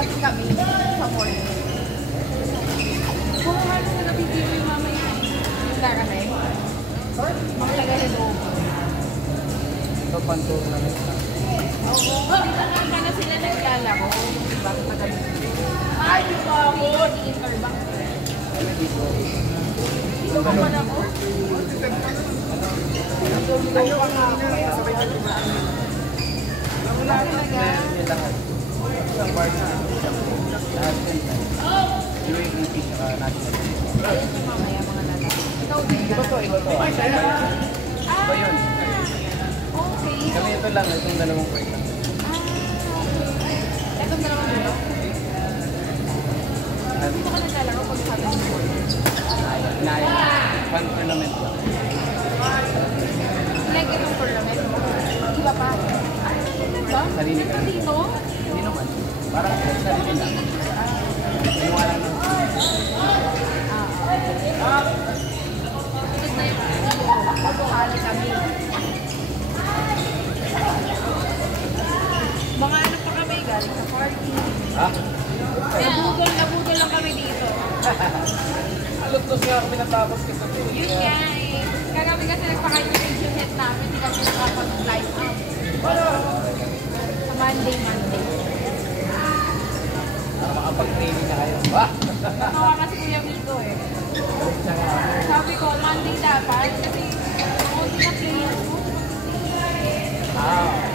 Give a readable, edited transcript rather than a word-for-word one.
pati kami sa morning. Kung ano na nabibiro yung mamaya. Hindi kami. Mga taga-hello. Ito pantur na rin. Oo, hindi na sila naglalaro. Diba? Ay, dito ako. Di-interbank. Dito. Dito ka pa na ko? Ano pa nga ako? Sabay ka diba? Wala talaga. Lahat. Isang bar na. Lahat yan. UAPP saka national. Ayun yung mamaya mga lalaki. Ikaw din ka. Iba to. Ay, saya. Iba yun. Okay. Kami ito lang. Itong dalawang part lang. Itong dalawang dito? Dito ka naglalaro pag sabi mo. Nine. One tournament lang. Like itong tournament? Iba pa? Diba? Sarili ka. Dito? Hindi naman. Parang sarili lang. Kinuha lang ng Sunod na yung video. Pagkakali kami. Mga ano pa kami galing sa party. ha? Nabudol lang kami dito. Alutos nga kami natapos kasi. Yun nga eh. Kagabi kasi nagpakain yung head namin. Hindi kami nakapag-live out. Sa Monday. Para makapag-training na kayo. Wah! Nakawa kasi Kuya Mito eh. Sabi ko, Monday dapat kasi konti na players mo. Ah!